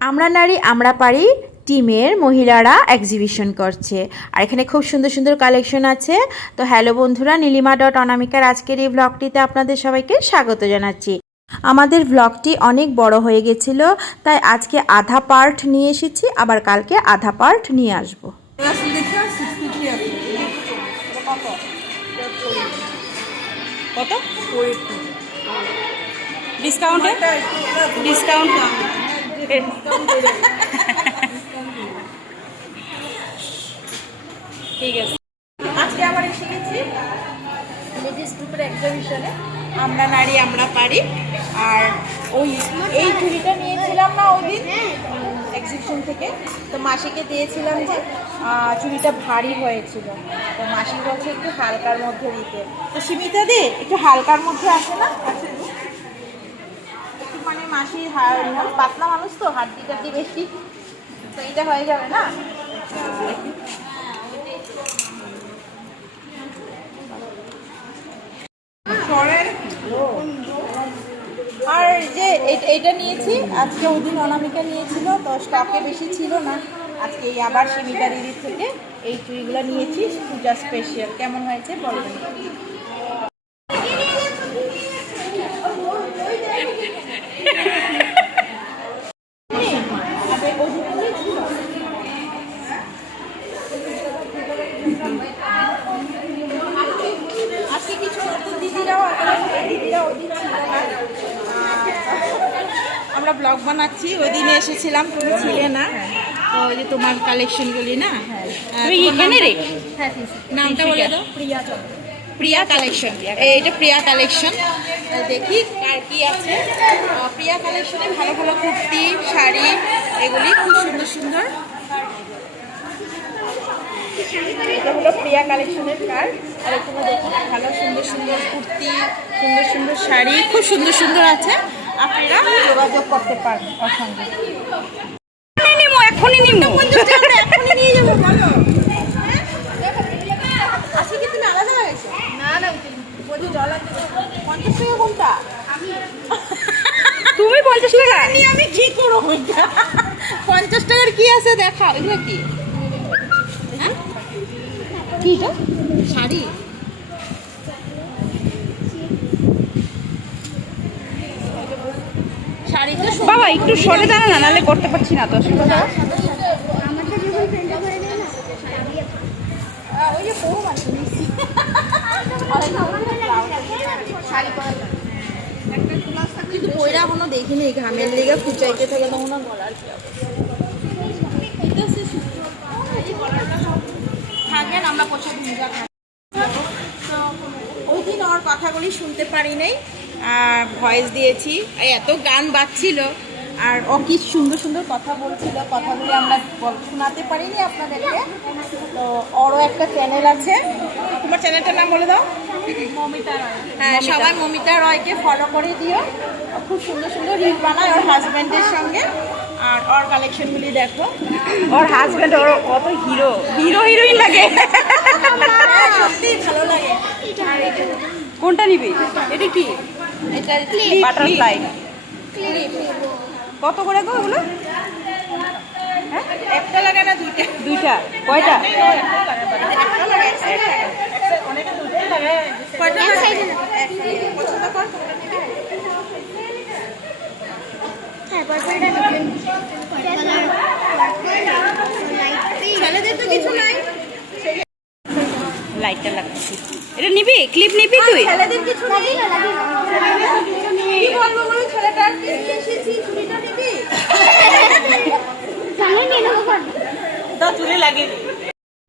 আমরা নারী, আমরা পারি, টিমের মহিলারা এক্সিবিশন করছে। আর এখানে খুব সুন্দর সুন্দর কালেকশন আছে। তো হ্যালো বন্ধুরা, নীলিমা ডট অনামিকার আজকের এই ব্লগটিতে আপনাদের সবাইকে স্বাগত জানাচ্ছি। আমাদের ব্লগটি অনেক বড় হয়ে গেছিল, তাই আজকে আধা পার্ট নিয়ে এসেছি, আবার কালকে আধা পার্ট নিয়ে আসব। কত? ডিসকাউন্টে ডিসকাউন্ট ঠিক আছে আজকে আবার এসে গেছি। লেডিস গ্রুপের আমরা নারী, আমরা পারি। আর ওই এই চুড়িটা নিয়েছিলাম না ওই দিন এক্সিবিশন থেকে। তো মাসিকে দিয়েছিলাম যে চুড়িটা ভারী হয়েছিল। তো মাসি বলছে একটু হালকার মধ্যে দিতে। তো সীমিতা দি একটু হালকার মধ্যে আসে না? একটু মাসি হাড়- পাতলা মানুষ তো হাড্ডি টাড্ডি বেশি। তো এটা হয়ে যাবে না? আর যে এটা নিয়েছি আজকে ওদিন অনামিকা নিয়েছিল তো স্টকে বেশি ছিল না। আজকে এই আবার সীমিতা দিদির থেকে এই চুড়িগুলো নিয়েছি পূজা স্পেশাল কেমন হয়েছে বলবেন আজকে কিছু নতুন দিদিরাও আছে দিদিরা ওই দিন ছিল আমরা ব্লগ বানাচ্ছি ওই দিনে এসেছিলাম তুমি ছিলে না। তো ওই যে তোমার কালেকশনগুলি না? এখানে রে নামটা- নামটা বলে দাও। প্রিয়া প্রিয়া কালেকশন এটা প্রিয়া কালেকশন দেখি কার কি আছে। প্রিয়া কালেকশনে ভালো ভালো কুর্তি শাড়ি এগুলি খুব সুন্দর সুন্দর। এটা হলো প্রিয়া কালেকশনের কার্ড আর এখানে দেখুন ভালো সুন্দর সুন্দর কুর্তি সুন্দর সুন্দর শাড়ি খুব সুন্দর সুন্দর আছে। আপনারা যোগাযোগ করতে পারেন এখনই নিমো এখনই নিয়ে যাব বলো। আজকে কি তুমি আলাদা না জল পঞ্চাশ টাকা কোনটা? তুমি পঞ্চাশ টাকা? আমি কি করব পঞ্চাশ টাকার কি আছে? দেখা এগুলো কি? কি এটা? শাড়ি? শাড়ি তো সুন্দর। বাবা একটু সরে দাঁড়া না নাহলে করতে পারছি না তো। নিচ্ছি কিন্তু বইরা এখনও দেখিনি ঘামের লেগে ফুচাইতে থাকে তখন গলার কি থাকেন আমরা প্রচুর ভূমিকা থাকি। ওই দিন ওর কথাগুলি শুনতে পারি নাই আর ভয়েস দিয়েছি। এত গান বাজছিল আর ও কি সুন্দর সুন্দর কথা বলছিল কথাগুলি আমরা শোনাতে পারিনি আপনাদেরকে। তো ওরও একটা চ্যানেল আছে। তোমার চ্যানেলটার নাম বলে দাও। মমিতা রয়। হ্যাঁ সবাই মমিতা রয়কে ফলো করে দিও। খুব সুন্দর সুন্দর রিল বানায় ওর হাজব্যান্ডের সঙ্গে। আর ওর কালেকশনগুলি দেখো। ওর হাজবেন্ড ওর কত হিরো হিরো হিরোইন লাগে। হ্যাঁ, সত্যি ভালো লাগে কোনটা নিবি? এটা কি? এটা বাটারফ্লাই কত করে গো ওগুলো? একটা লাগে না দুইটা? দুইটা। কয়টা? কয়টা লাগে? পছন্দ কর ছেলেদের তো কিছু নাই লাইটটা লাগছে। এটা নিবি? ক্লিপ নিবি তুই? ছেলেদের কিছু নেই কি বলব বলো ছেলেটার এসেছি? চুড়িটা নিবি? তো চুলে লাগে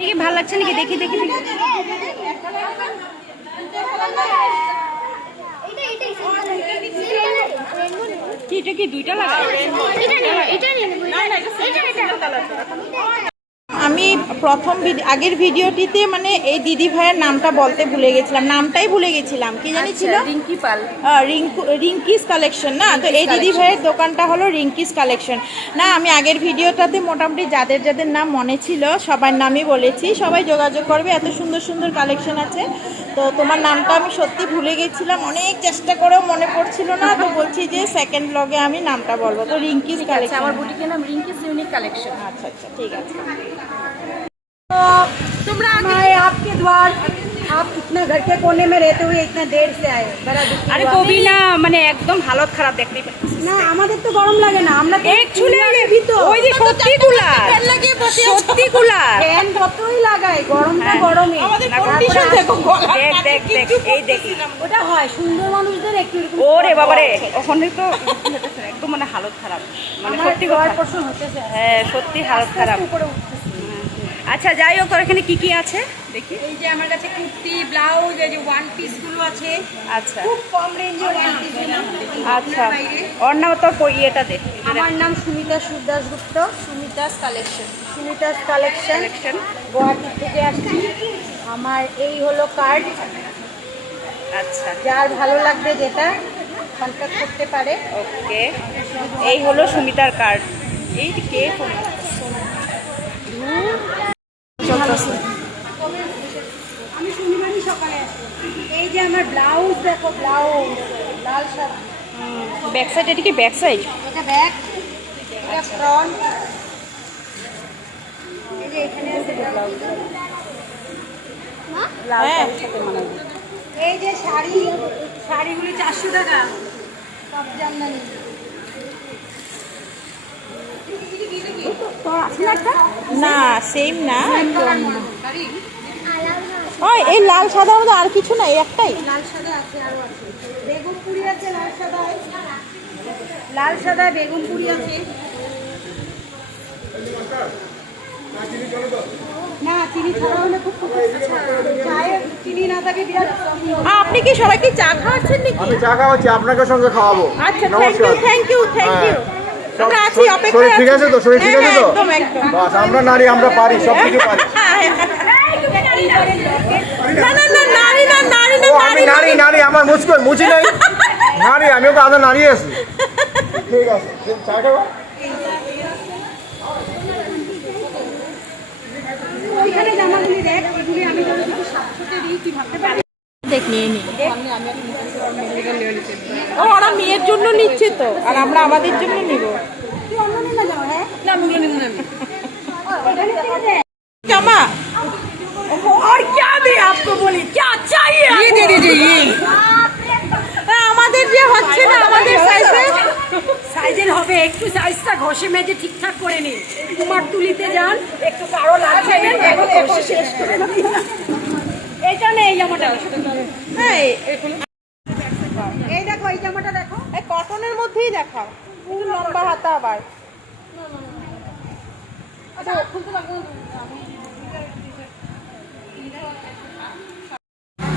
দেখি ভালো লাগছে নাকি? দেখি দেখি দেখি। কি এটা কি দুইটা আমি প্রথম আগের ভিডিওটিতে মানে এই দিদি ভাইয়ের নামটা বলতে ভুলে গেছিলাম নামটাই ভুলে গেছিলাম। কি জানি ছিল? আচ্ছা, রিঙ্কি পাল। রিঙ্কু রিঙ্কিস কালেকশন না? তো এই দিদি ভাইয়ের দোকানটা হলো রিঙ্কিস কালেকশন। না আমি আগের ভিডিওটাতে মোটামুটি যাদের যাদের নাম মনে ছিল সবার নামই বলেছি। সবাই যোগাযোগ করবে এত সুন্দর সুন্দর কালেকশন আছে। তো তোমার নামটা আমি সত্যি ভুলে গেছিলাম অনেক চেষ্টা করেও মনে পড়ছিল না তো বলছি যে সেকেন্ড ব্লগে আমি নামটা বলব। তো রিঙ্কিস কালেকশন আমার বুটিকের নাম রিঙ্কিস ইউনিক কালেকশন আচ্ছা আচ্ছা ঠিক আছে। তোমরা আগে আপকে দ্বার आप इतना घर के कोने में रहते हुए इतना देर से आए बड़ा दुख আরে हुआ। কবি না মানে একদম হালত খারাপ দেখতেই পাচ্ছিস না আমাদের তো গরম লাগে না আমরা তো এক চুলে ভিতর ওই যে সত্যি কুলার সত্যি কুলার ফ্যান কতই লাগাই গরমটা গরমে আমাদের না, কন্ডিশন দেখো গলার দেখ কাছে দেখ দেখ কিছু এই দেখ ওটা হয় সুন্দর মানুষদের একটু এরকম ওরে বাবারে ওখানে তো একদম মানে হালত খারাপ মানে আমার সত্যি ঘর কথা পোষণ হতেছে হ্যাঁ সত্যি হালত খারাপ উপরে উঠতেছে আচ্ছা যাই হোক তোর এখানে কি কি আছে? দেখি। এই যে আমার কাছে কুর্তি ব্লাউজ এই যে ওয়ান পিসগুলো আছে। আচ্ছা। খুব কম রেঞ্জে ওয়ান পিস আচ্ছা। ওর নাম তোর কই ইয়েটা দে আমার নাম Sumita Surdas Gupta Sumita's collection. Sumita's collection. Collection. Guwahati থেকে আসছি। আমার এই হলো কার্ড। আচ্ছা। যার ভালো লাগবে যেটা কন্ট্যাক্ট করতে পারে। ওকে এই হলো সুমিতার কার্ড। এই কে ফোন? আমি শনিবারই সকালে এই যে আমার ব্লাউজ দেখো ব্লাউজ লাল সাদা ব্যাক সাইড এটা কি ব্যাক সাইড এটা ব্যাক এটা ফ্রন্ট এই যে এখানে আছে ব্লাউজ। হ্যাঁ। এই যে শাড়ি শাড়িগুলি চারশো টাকা। সব জামদানি। না সেম না ওই এই লাল সাদা মধ্যে আর কিছু না এই একটাই। লাল সাদা আছে আরও আছে। বেগুন পুরি আছে লাল সাদা লাল সাদা বেগুন পুরি আছে। না চিনি ছাড়া হলে খুব খুব চায়ে চিনি না থাকে বিরাট আ, আপনি কি সবাইকে চা খাওয়াচ্ছেন নাকি? আমি চা খাওয়াচ্ছি আপনাকে সঙ্গে খাওয়াবো। আচ্ছা thank you thank you thank you আমরা আছি অপেক্ষা ঠিক আছে। তো? শরীর ঠিক আছে তো? একদম একদম। বাস আমরা নারী আমরা পারি সব কিছু পারি। আমি নারী নারী। আমার মুচকো মুচি নাই। নারী আমিও তো আদা নারী আছি। ঠিক আছে ওইখানে জামাগুলি দেখ এগুলি আমি ধরো যদি সাতশোতে দিই তুই ভাবতে পারিস দেখ নিয়ে নি ও ওরা মেয়ের জন্য নিচ্ছে তো আর আমরা আমাদের জন্য নিব তুই অন্য নিয়ে না যাও হ্যাঁ না ওগুলো নিব না ওইখানে থেকে দে জামা और क्या दे आपको बोली क्या चाहिए ये दे दीजिए ये আমাদের যে হচ্ছে না আমাদের সাইজে সাইজের হবে একটু সাইজটা ঘষে মেজে ঠিকঠাক করে নিন কুমার তুলিতে যান একটু কারো লাগছে না দেখো ঘষে শেষ করে নিন। এইটা নেই এই জামাটা। হ্যাঁ এই দেখো এই জামাটা দেখো। এই কটনের মধ্যেই দেখাও। লম্বা হাতা আবার।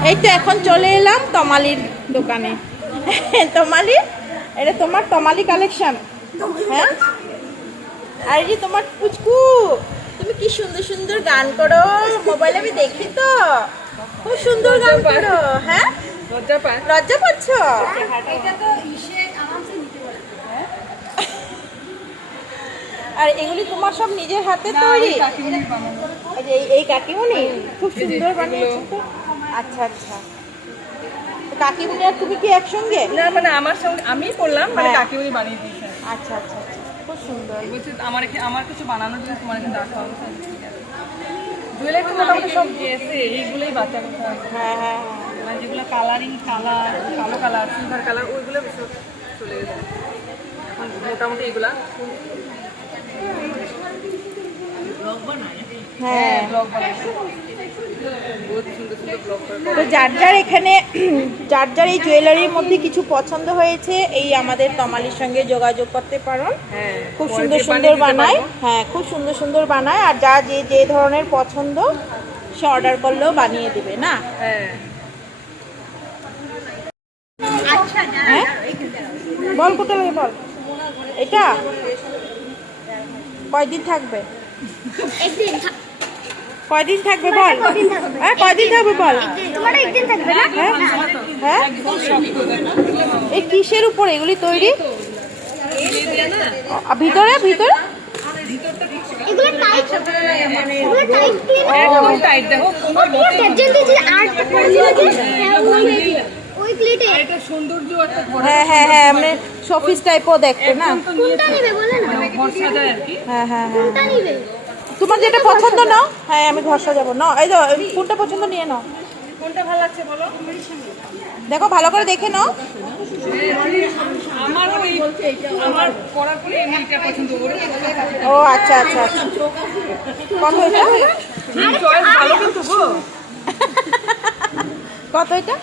এই তো এখন চলে এলাম তমালির দোকানে। তমালি এটা তোমার তমালি কালেকশন হ্যাঁ? আর এই যে তোমার পুচকু তুমি কি সুন্দর সুন্দর গান করো? মোবাইলে আমি দেখি তো। খুব সুন্দর গান করো হ্যাঁ? লজ্জা পাচ্ছ এটা তো ইসে আরামসে নিতে পারে আর এগুলি তোমার সব নিজের হাতে তৈরি? এই কাকিমুনি খুব সুন্দর বানিয়েছো আচ্ছা আচ্ছা। তো কাকিমুনি আর তুমি কি একসঙ্গে? না মানে আমার সঙ্গে আমি করলাম মানে হ্যাঁ। কাকিমণি বানিয়ে দিয়েছে। আচ্ছা আচ্ছা আচ্ছা। খুব সুন্দর। বলছি আমার আমার কিছু বানানোর জন্য তোমার এখানে রাখা তো মোটামুটি সব এসে এইগুলোই বাচ্চা কথা হ্যাঁ হ্যাঁ হ্যাঁ। মানে যেগুলো কালারিং কালার কালো কালার সিলভার কালার ওইগুলো সব চলে গেছে। এখন মোটামুটি এগুলা হ্যাঁ। ব্লগ বানাচ্ছে বহুত সুন্দর সুন্দর ব্লগ করে তো যার যার এখানে যার যার এই জুয়েলারির মধ্যে কিছু পছন্দ হয়েছে এই আমাদের তমালির সঙ্গে যোগাযোগ করতে পারো হ্যাঁ খুব সুন্দর সুন্দর বানায়। হ্যাঁ খুব সুন্দর সুন্দর বানায়। আর যা যে যে ধরনের পছন্দ সে অর্ডার করলেও বানিয়ে দেবে না? হ্যাঁ। হ্যাঁ? বল কোথায় লাগে বল? এটা? কয়দিন থাকবে? একদিন কয়দিন থাকবে বল হ্যাঁ কয়দিন থাকবে বল হ্যাঁ এই কিসের উপর এগুলি তৈরি ভিতরে ভিতরে হ্যাঁ, হ্যাঁ হ্যাঁ হ্যাঁ মানে শপিস টাইপও দেখতে না হ্যাঁ হ্যাঁ হ্যাঁ তোমার যেটা পছন্দ নাও। হ্যাঁ আমি ঘর সাজাবো। না এই তো কোনটা পছন্দ নিয়ে নাও। কোনটা ভালো লাগছে বলো? দেখো ভালো করে দেখে নাও। আমার ওই আমার পড়ার পরে এমনিটা পছন্দ করে ও আচ্ছা আচ্ছা আচ্ছা। কত এটা? চয়েস ভালো কিন্তু গো। কত এটা?